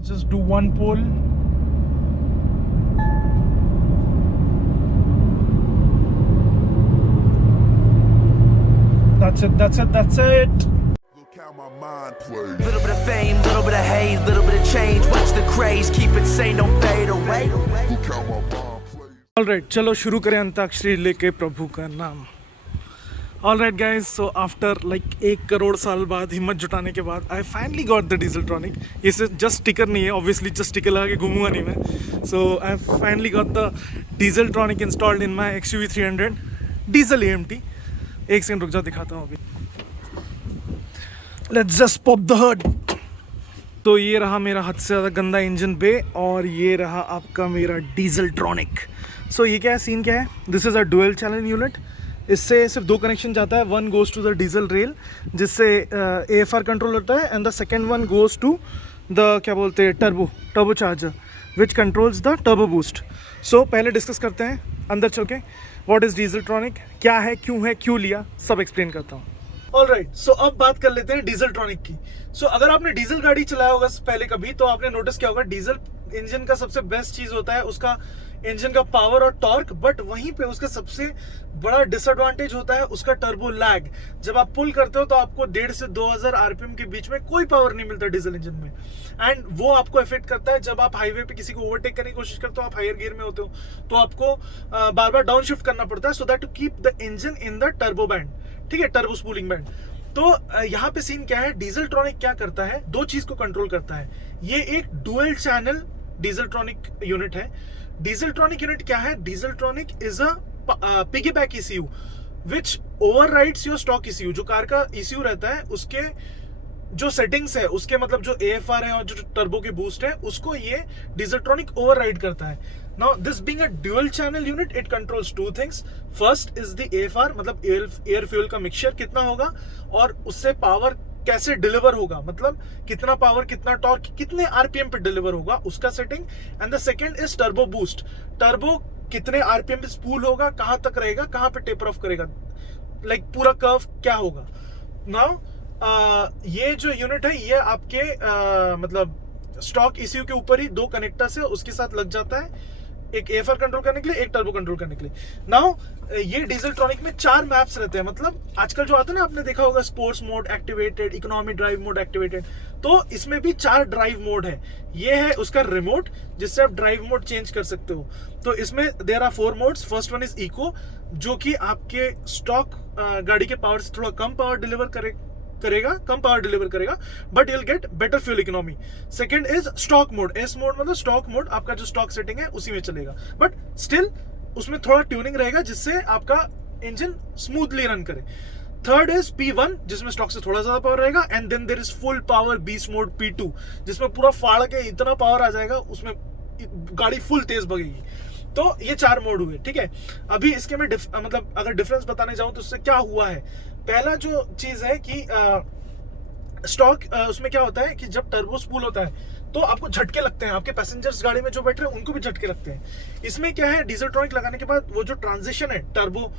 Let's just do one pole. That's it, that's it, that's it. Look how my mind plays. Little bit of fame, little bit of hate, little bit of change. Watch the craze, keep it sane, don't fade away. Look how my mind plays. Alright, चलो शुरू करें अंताक्षरी लेके प्रभु का नाम. Alright guys, so after like 1 crore साल बाद हिम्मत जुटाने के बाद I finally got the Dieseltronic. ये सिर्फ just sticker नहीं है, obviously just sticker लगा के घूमूंगा नहीं मैं. So I finally got the Dieseltronic installed in my XUV 300 Diesel AMT. एक सेकंड रुक जा, दिखाता हूँ अभी. Let's just pop the hood. तो ये रहा मेरा हद से ज़्यादा गंदा इंजन बे और ये रहा आपका मेरा Dieseltronic. सो ये क्या है, सीन क्या है? This is a dual channel unit. इससे सिर्फ 2 कनेक्शन जाता है. One goes to the diesel rail जिससे AFR कंट्रोल होता है and the second one goes to the क्या बोलते हैं turbocharger which controls the turbo boost. So पहले डिस्कस करते हैं अंदर चल के व्हाट इज़ Dieseltronic, क्या है, क्यों लिया, सब एक्सप्लेन करता हूँ. ऑलराइट, सो अब बात कर लेते हैं Dieseltronic की. सो अगर आपने डीजल गाड़ी चलाया होगा पहले कभी तो आपने नोटिस किया होगा डीजल इंजन का सबसे बेस्ट चीज़ होता है उसका इंजन का पावर और टॉर्क, बट वहीं पे उसका सबसे बड़ा डिसएडवांटेज होता है उसका टर्बो लैग. जब आप पुल करते हो तो आपको 1.5 से 2000 आरपीएम के बीच में कोई पावर नहीं मिलता डीजल इंजन में एंड वो आपको अफेक्ट करता है. जब आप हाईवे पे किसी को ओवरटेक करने की कोशिश करते हो, आप हायर गियर में होते हो तो आपको बार बार डाउन शिफ्ट करना पड़ता है so that to keep the engine in the turbo band. ठीक है, टर्बो स्पूलिंग बैंड. तो यहाँ पे सीन क्या है, Dieseltronic क्या करता है, 2 चीज को कंट्रोल करता है. ये एक डुअल चैनल Dieseltronic यूनिट है. Dieseltronic यूनिट क्या है? Dieseltronic is a piggyback ECU which overrides your stock ECU. जो कार का ECU रहता है उसके जो सेटिंग्स है, उसके मतलब जो AFR है और जो टर्बो के बूस्ट है, उसको ये Dieseltronic ओवरराइड करता है. Now this being a dual channel unit, it controls 2 things. First is the AFR, मतलब एयर फ्यूल का मिक्सचर कितना होगा और उससे पावर कैसे डिलीवर होगा, मतलब कितना पावर, कितना टॉर्क, कितने आरपीएम पे डिलीवर होगा, उसका setting. And the second is turbo boost. Turbo कितने आरपीएम पे स्पूल होगा, कहां तक रहेगा, कहां पे टेपर ऑफ करेगा, लाइक पूरा कर्व क्या होगा. नाउ ये जो यूनिट है ये आपके मतलब स्टॉक ECU के ऊपर ही 2 कनेक्टर्स है उसके साथ लग जाता है, एक AFR कंट्रोल करने के लिए, एक टर्बो कंट्रोल करने के लिए. नाउ ये Dieseltronic में 4 मैप्स रहते हैं. मतलब आजकल जो आता है ना, आपने देखा होगा sports mode activated, economy drive mode activated, तो इसमें भी 4 ड्राइव मोड है. ये है उसका रिमोट जिससे आप ड्राइव मोड चेंज कर सकते हो. तो इसमें there are 4 modes. First one is eco जो कि आपके स्टॉक गाड़ी के पावर से थोड़ा कम पावर डिलीवर करेगा but you'll get better fuel economy. Second is stock mode. S mode मतलब स्टॉक मोड, आपका जो स्टॉक सेटिंग है उसी में चलेगा बट स्टिल उसमें थोड़ा ट्यूनिंग रहेगा जिससे आपका इंजन स्मूथली रन करे. थर्ड इज P1 जिसमें स्टॉक से थोड़ा ज्यादा पावर रहेगा and then there is full power beast mode P2 जिसमें पूरा फाड़ के इतना पावर आ जाएगा उसमें गाड़ी फुल तेज भगेगी. तो ये 4 मोड हुए. ठीक है, अभी इसके में मतलब अगर डिफरेंस बताने जाऊं तो उससे क्या हुआ है. पहला जो चीज है कि स्टॉक उसमें क्या होता है कि जब टर्बो स्पूल होता है तो आपको झटके लगते हैं, आपके पैसेंजर्स गाड़ी में जो बैठ रहे हैं उनको भी झटके लगते हैं. इसमें क्या है, Dieseltronic लगाने के बाद वो जो ट्रांजिशन है टर्बो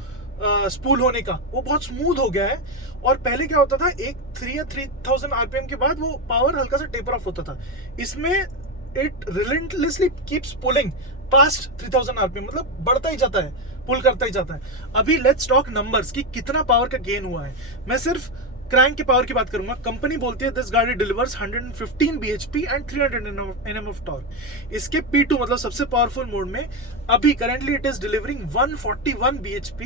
स्पूल होने का वो बहुत स्मूथ हो गया है. और पहले क्या होता था, 3 या 3000 आरपीएम के बाद वो पावर हल्का सा टेपर ऑफ होता था. इसमें it relentlessly keeps pulling past 3000 RPM, मतलब बढ़ता ही जाता है, पुल करता ही जाता है. अभी लेट्स टॉक नंबर्स कि कितना पावर का गेन हुआ है. मैं सिर्फ क्रैंक की पावर की बात करूंगा. कंपनी बोलती है दिस गाड़ी delivers 115 bhp and 300 Nm of torque. इसके P2 मतलब सबसे पावरफुल मोड में अभी currently it is delivering 141 bhp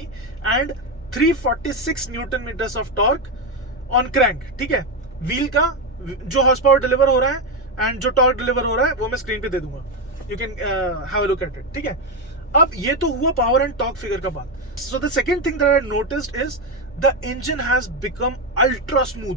and 346 Nm of torque on crank. ठीक है, व्हील का जो हॉर्स पावर डिलीवर हो रहा है एंड जो टॉर्क डिलीवर हो रहा है वो मैं स्क्रीन पे दे दूंगा, you can have a look at it. ठीक है, अब ये तो हुआ पावर एंड टॉर्क फिगर का बात. So the second thing that I noticed is the engine has become ultra smooth.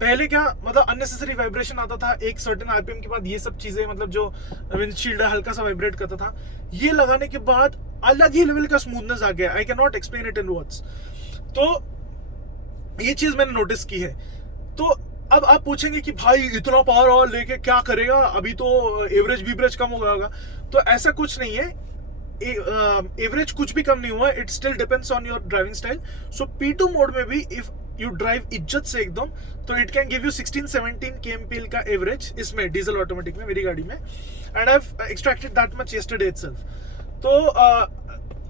पहले क्या मतलब अननेसेसरी वाइब्रेशन आता था एक सर्टेन आरपीएम के बाद, ये सब चीजें मतलब जो विंडशील्ड है हल्का सा वाइब्रेट करता था. ये लगाने के बाद अलग ही लेवल का स्मूथनेस आ गया. I can not explain it in words. तो ये चीज मैंने नोटिस की है. तो अब आप पूछेंगे कि भाई इतना पावर और लेके क्या करेगा, अभी तो एवरेज बीवरेज कम हो गया होगा. तो ऐसा कुछ नहीं है, एवरेज कुछ भी कम नहीं हुआ. It still depends on your driving style. So P2 mode में भी इफ यू ड्राइव इज्जत से एकदम, तो it can give you 16-17 kmpl का एवरेज इसमें डीजल ऑटोमेटिक में, मेरी गाड़ी में, and I have extracted that much yesterday itself. तो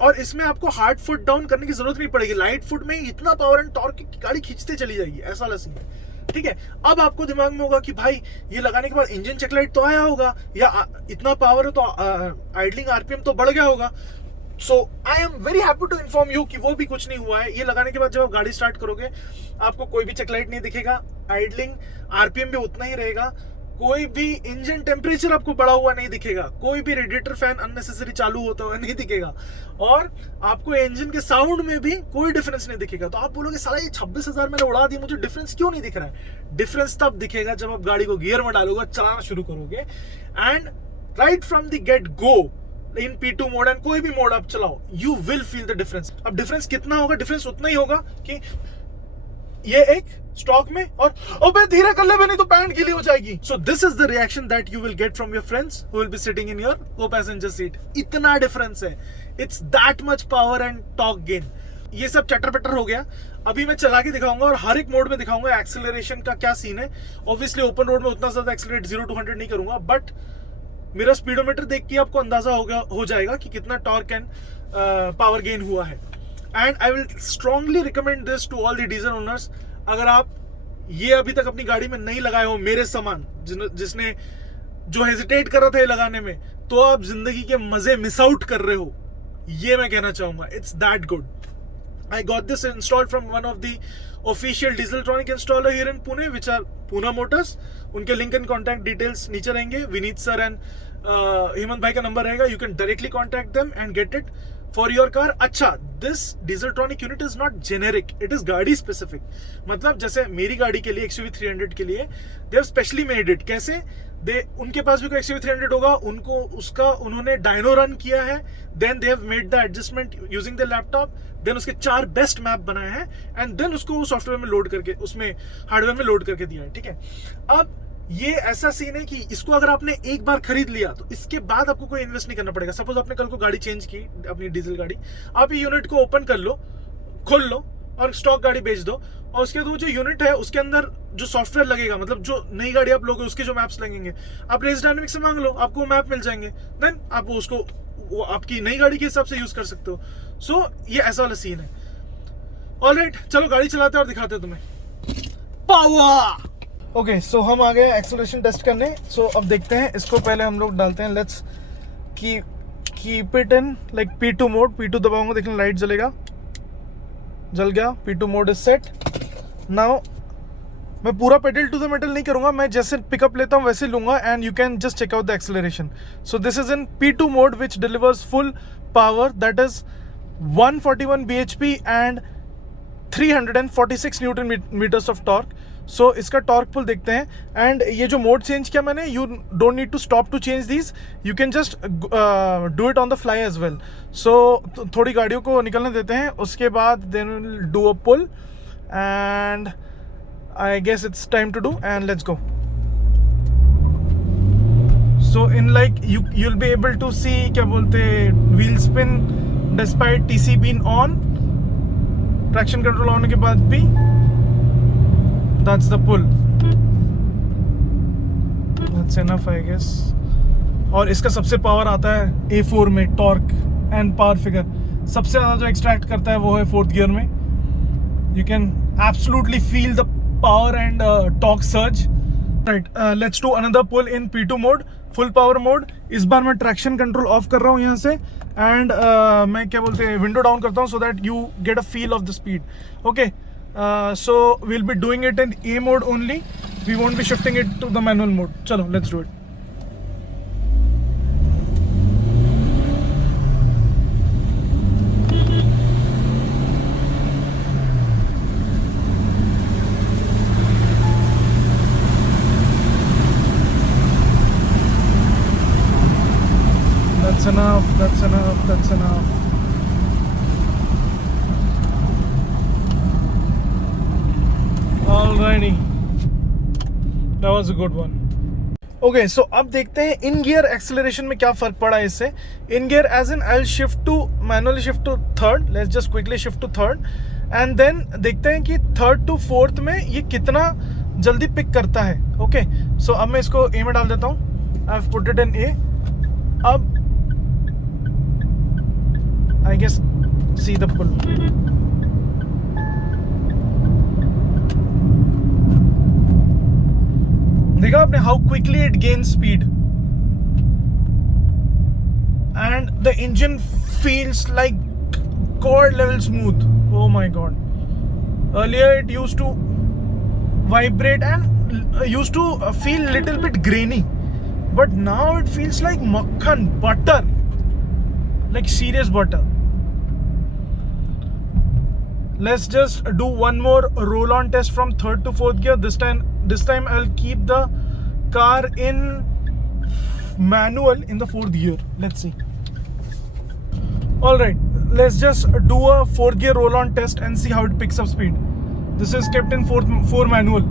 और इसमें आपको हार्ड फुट डाउन करने की जरूरत नहीं पड़ेगी, लाइट फुट में इतना पावर एंड टॉर्क की गाड़ी खींचते चली जाएगी, ऐसा वाला सीन है। ठीक है, अब आपको दिमाग में होगा कि भाई ये लगाने के बाद इंजन चेक लाइट तो आया होगा, या इतना पावर है तो आइडलिंग आरपीएम तो बढ़ गया होगा। So I am very happy to inform you कि वो भी कुछ नहीं हुआ है। ये लगाने के बाद जब आप गाड़ी स्टार्ट करोगे आपको कोई भी चेक लाइट नहीं दिखेगा, आइडलिंग आरपीएम भी उतना ही रहेगा, कोई भी इंजन टेम्परेचर आपको बढ़ा हुआ नहीं दिखेगा, कोई भी रेडिएटर फैन अननेसेसरी चालू होता हुआ नहीं दिखेगा, और आपको इंजन के साउंड में भी कोई डिफरेंस नहीं दिखेगा। तो आप बोलोगे साला ये 26,000 मैंने उड़ा दी, मुझे डिफरेंस क्यों नहीं दिख रहा है? डिफरेंस तब दिखेगा जब आप गाड़ी को गियर में डालोगे, चलाना शुरू करोगे, and right from the get go in P2 mode and कोई भी मोड आप चलाओ, you will feel the difference. अब डिफरेंस कितना होगा? डिफरेंस उतना ही होगा कि ये एक स्टॉक में, और अबे धीरे कर ले नहीं तो पैंट गीली हो जाएगी। सो this is the reaction that you will get from your friends who will be sitting in your को पैसेंजर सीट। इतना डिफरेंस है, it's that much power and torque gain. ये सब चटर पटर हो गया, अभी मैं चला के दिखाऊंगा और हर एक मोड में दिखाऊंगा एक्सेलरेशन का क्या सीन है। ऑब्वियसली ओपन रोड में उतना ज्यादा एक्सेलरेट 0 to 100 नहीं करूंगा, बट मेरा स्पीडोमीटर देख के आपको अंदाजा हो जाएगा कि कितना टॉर्क एंड पावर गेन हुआ है। And I will strongly recommend this to all the diesel owners. अगर आप ये अभी तक अपनी गाड़ी में नहीं लगाए हो मेरे समान, जिसने जो हेजिटेट कर रहा था ये लगाने में, तो आप जिंदगी के मजे मिस आउट कर रहे हो, ये मैं कहना चाहूंगा। It's that good. I got this installed from one of the official Dieseltronic installer here in Pune, which are Pune Motors. उनके लिंक एंड कॉन्टैक्ट डिटेल्स नीचे रहेंगे, विनीत सर एंड हेमंत भाई का नंबर रहेगा, you can directly contact them and get it for your car. अच्छा, this Dieseltronic unit is not generic, it is गाड़ी specific. मतलब जैसे मेरी गाड़ी के लिए XUV 300 के लिए they have specially made it. कैसे? उनके पास भी कोई XUV 300 होगा, उन्होंने डायनो रन किया है, then they have made the adjustment using the laptop, then उसके 4 बेस्ट मैप बनाए हैं, एंड देन उसको सॉफ्टवेयर में लोड करके, उसमें हार्डवेयर में लोड करके दिया है। ठीक है, अब ये ऐसा सीन है कि इसको अगर आपने एक बार खरीद लिया तो इसके बाद आपको कोई इन्वेस्ट नहीं करना पड़ेगा। सपोज आपने कल को गाड़ी चेंज की, अपनी डीजल गाड़ी, आप ये यूनिट को ओपन कर लो, खोल लो और स्टॉक गाड़ी बेच दो, और उसके बाद वो जो यूनिट है उसके अंदर जो सॉफ्टवेयर लगेगा, मतलब जो नई गाड़ी आप लोगे उसके जो मैप्स लगेंगे, आप रेस डायनेमिक्स से मांग लो, आपको मैप मिल जाएंगे, देन आप उसको वो आपकी नई गाड़ी के हिसाब से यूज कर सकते हो। सो ये ऐसा वाला सीन है। ऑलराइट, चलो गाड़ी चलाते हैं और दिखाते हैं तुम्हें पावर। ओके, सो हम आ गए एक्सेलरेशन टेस्ट करने। सो अब देखते हैं, इसको पहले हम लोग डालते हैं, let's keep it in like P2 mode. P2 दबाऊंगा, देखना लाइट जलेगा, जल गया। P2 mode is set. Now मैं पूरा पेडल टू द मेटल नहीं करूंगा, मैं जैसे पिकअप लेता हूं वैसे लूंगा, and you can just check out the acceleration. So this is in P2 mode which delivers full power, that is 141 bhp and 346 newton meters of torque. So इसका torque पुल देखते हैं, एंड ये जो मोड चेंज किया मैंने, you don't need to stop to change this, you can just do it on the fly as well. So थोड़ी गाड़ियों को निकलने देते हैं, उसके बाद then will do a pull, and I guess it's time to do, and let's go. So in like you will be able to see, क्या बोलते, wheel spin despite TC been on, traction control होने के बाद भी, that's the pull, that's enough I guess। और इसका सबसे power आता है A4 में, टॉर्क एंड पावर फिगर सबसे ज़्यादा जो एक्सट्रैक्ट करता है वो है 4th गियर में। You can absolutely feel the power and torque surge. Right, let's do another pull in P2 mode, full power mode. इस बार मैं ट्रैक्शन कंट्रोल ऑफ कर रहा हूँ यहाँ से, एंड मैं क्या बोलते हैं, विंडो डाउन करता हूँ, so that you get a feel of the speed. Okay, so we'll be doing it in A mode only, we won't be shifting it to the manual mode. Chalo, let's do it. That's enough, that's enough, that's enough. Alrighty, that was a good one. Okay, so अब देखते हैं इन gear acceleration में क्या फर्क पड़ा है इससे। In gear as in I shift to manually shift to third, let's just quickly shift to third, and then देखते हैं कि 3rd to 4th में ये कितना जल्दी पिक करता है. ओके, सो अब मैं इसको ए में डाल देता हूँ. I have put it in a. अब I guess see the pull. देखा आपने how quickly it gain speed and the engine feels like god level smooth. Oh my god. Earlier it used to vibrate and used to feel little bit grainy, but now it feels like makhan, butter, like serious butter. Let's just do one more roll on test from 3rd to 4th gear. This time I'll keep the car in manual in the 4th gear. Let's see. All right, let's just do a 4th gear roll on test and see how it picks up speed. This is kept in 4 manual.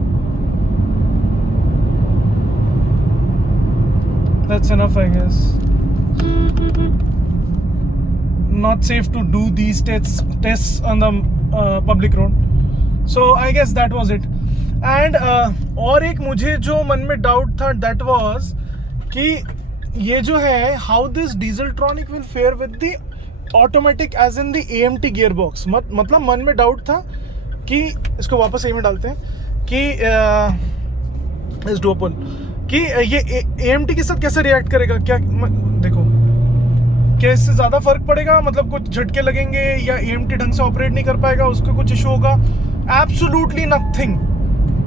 That's enough, I guess. Not safe to do these tests on the public road. So I guess that was it. And और एक मुझे जो मन में doubt था, that was कि ये जो है how this Dieseltronic will fare with the automatic as in the AMT gear box. मतलब मन में डाउट था कि इसको वापस ए में डालते हैं कि इस डुओपोल कि ये AMT के साथ कैसे रिएक्ट करेगा. क्या देखो, क्या इससे ज़्यादा फर्क पड़ेगा, मतलब कुछ झटके लगेंगे या AMT ढंग से ऑपरेट नहीं कर पाएगा, उसका कुछ इशू होगा? Absolutely nothing.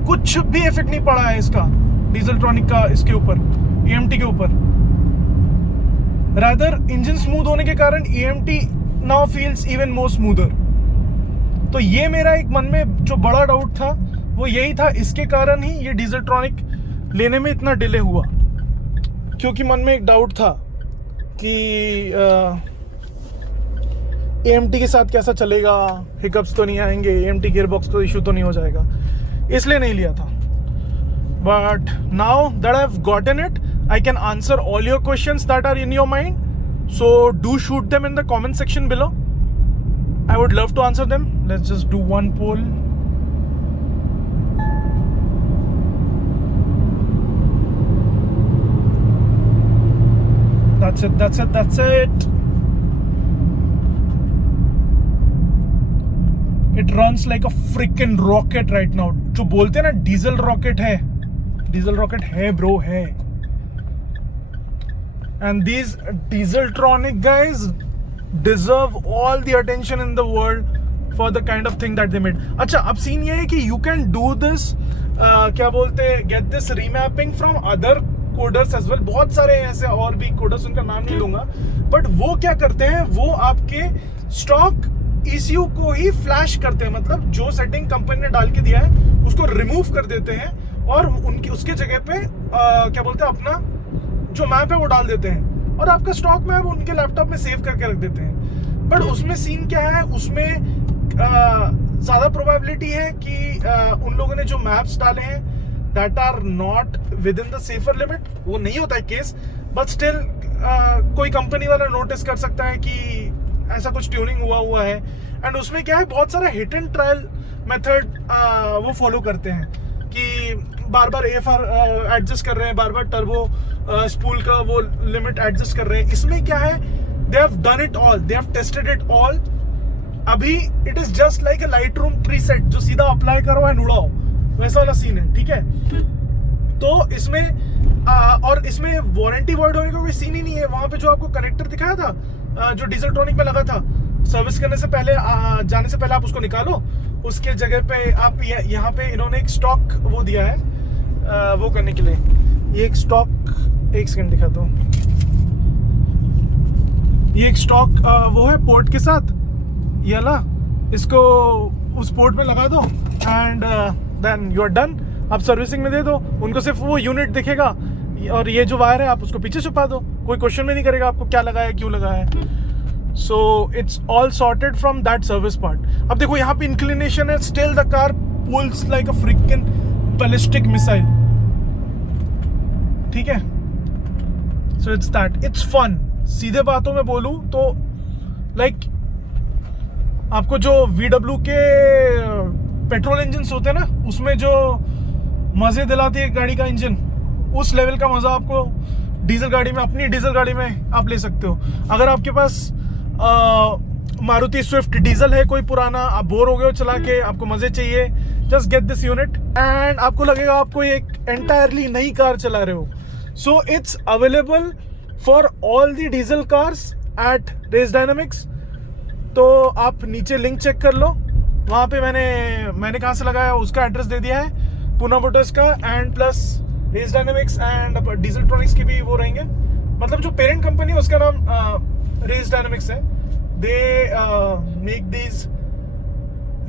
कुछ भी इफेक्ट नहीं पड़ा है इसका डीजलट्रॉनिक का इसके ऊपर, AMT के ऊपर. रादर इंजन स्मूथ होने के कारण AMT now feels even more smoother. तो ये मेरा एक मन में जो बड़ा डाउट था वो यही था, इसके कारण ही ये डीजलट्रॉनिक लेने में इतना डिले हुआ, क्योंकि मन में एक डाउट था कि AMT के साथ कैसा चलेगा, हिकअप्स तो नहीं आएंगे, AMT गियरबॉक्स को इशू तो नहीं हो जाएगा, इसलिए नहीं लिया था. But now that I have gotten it, I can answer all your questions that are in your mind. So do shoot them in the comment section below. I would love to answer them. Let's just do one poll. That's it. It runs like a freaking rocket right now. जो बोलते हैं ना diesel rocket है bro, है. And these Dieseltronic guys deserve all the attention in the world for the kind of thing that they made. अच्छा, अब scene ये है कि you can do this क्या बोलते हैं, get this remapping from other coders as well. बहुत सारे ऐसे और भी coders, उनका नाम नहीं लूंगा, बट वो क्या करते हैं, वो आपके स्टॉक ECU को ही फ्लैश करते हैं. मतलब जो सेटिंग कंपनी ने डाल के दिया है उसको रिमूव कर देते हैं और उनकी उसके जगह पे क्या बोलते हैं, अपना जो मैप है वो डाल देते हैं और आपका स्टॉक मैप उनके लैपटॉप में सेव करके रख देते हैं. बट उसमें सीन क्या है, उसमें ज़्यादा प्रोबेबिलिटी है कि उन लोगों ने जो मैप्स डाले हैं that are not within the safer limit. वो नहीं होता है केस, बट स्टिल कोई कंपनी वाला नोटिस कर सकता है कि ऐसा कुछ ट्यूनिंग हुआ है. एंड उसमें क्या है, बहुत सारा हिट एंड ट्रायल मेथड वो फॉलो करते हैं कि बार बार AFR एडजस्ट कर रहे हैं, बार बार टर्बो स्पूल का वो लिमिट एडजस्ट कर रहे हैं. इसमें क्या है, they have done it all, they have tested it all. अभी it is just like a Lightroom preset जो सीधा अप्लाई करो एंड उड़ाओ, वैसा वाला सीन है. ठीक है, तो इसमें और इसमें वारंटी वॉइड होने का कोई सीन ही नहीं है. वहां पे जो आपको कनेक्टर दिखाया था जो डीजलट्रॉनिक में लगा था, सर्विस करने से पहले जाने से पहले आप उसको निकालो, उसके जगह पे आप यहाँ पे इन्होंने एक स्टॉक वो दिया है वो करने के लिए. ये एक स्टॉक, एक सेकंड दिखाता हूँ, ये एक स्टॉक वो है पोर्ट के साथ, ये वाला, इसको उस पोर्ट में लगा दो and then you are done. आप सर्विसिंग में दे दो, उनको सिर्फ वो यूनिट दिखेगा और ये जो वायर है आप उसको पीछे छुपा दो, कोई क्वेश्चन भी नहीं करेगा आपको क्या लगा है, क्यों लगा है. So it's all sorted from that service part. अब देखो यहाँ पे इंक्लिनेशन है, still the car pulls like a fricking ballistic missile. ठीक है, so it's that, it's fun. सीधे बातों में बोलूं तो लाइक आपको जो VW के पेट्रोल इंजन होते हैं ना, उसमें जो मजे दिलाती है गाड़ी का इंजन, उस लेवल का मजा आपको डीजल गाड़ी में, अपनी डीजल गाड़ी में आप ले सकते हो। अगर आपके पास मारुति स्विफ्ट डीजल है कोई पुराना, आप बोर हो गए हो चला के, आपको मजे चाहिए, just get this unit and आपको लगेगा आपको एक एंटायरली नई कार चला रहे हो। So it's available for all the diesel cars at Race Dynamics. तो आप नीचे लिंक चेक कर लो, वहाँ पे मैंने कहाँ से लगाया उसका एड्रेस दे दिया है, पूना मोटर्स का, and plus Race Dynamics and Diesel Tronics की भी वो रहेंगे। मतलब जो पेरेंट कंपनी है उसका नाम रेस डायनामिक्स है। They make these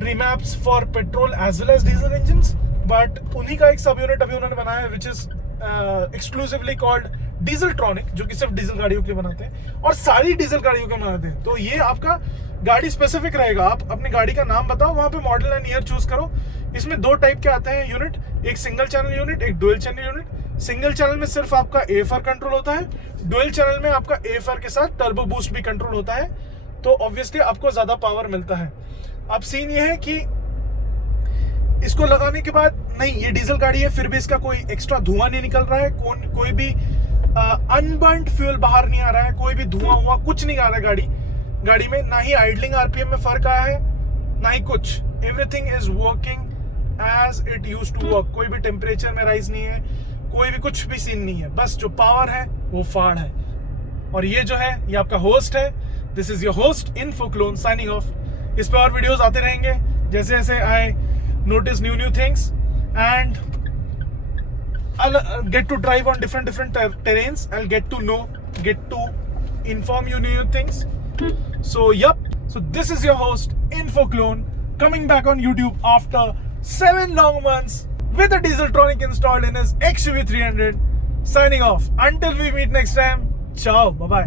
remaps for petrol as well as diesel engines, but उन्हीं का एक सब यूनिट अभी उन्होंने बनाया है which is exclusively called Diesel Tronic, जो कि सिर्फ डीजल गाड़ियों के लिए बनाते हैं और सारी डीजल गाड़ियों के बनाते हैं। तो ये आपका गाड़ी स्पेसिफिक रहेगा, आप अपनी गाड़ी का नाम बताओ, वहां पे मॉडल एंड ईयर चूज करो। इसमें 2 टाइप के आते हैं यूनिट, एक सिंगल चैनल यूनिट, एक dual channel unit. Single channel में सिर्फ आपका AFR कंट्रोल होता है, डुअल चैनल में आपका AFR के साथ टर्बो बूस्ट भी कंट्रोल होता है, तो ऑब्वियसली आपको ज्यादा पावर मिलता है। अब सीन ये है कि इसको लगाने के बाद, नहीं ये डीजल गाड़ी है फिर भी इसका कोई एक्स्ट्रा धुआं नहीं निकल रहा है, कोई भी अनबर्न्ड फ्यूल बाहर नहीं आ रहा है, कोई भी धुआं हुआ कुछ नहीं आ रहा है गाड़ी में, ना ही आइडलिंग RPM में फर्क आया है, ना ही कुछ। Everything is working as it use to work. कोई भी टेम्परेचर में राइज नहीं है, कोई भी कुछ भी सीन नहीं है, बस जो पावर है वो फाड़ है। और ये जो है ये आपका होस्ट है, this is your host Infoclone signing off. इस पे और वीडियोस आते रहेंगे जैसे जैसे I notice new things and I'll get to drive on different terrains. I'll get to inform you new things. So this is your host Infoclone coming back on YouTube after 7 long months with a Dieseltronic installed in his XUV 300. Signing off. Until we meet next time. Ciao. Bye bye.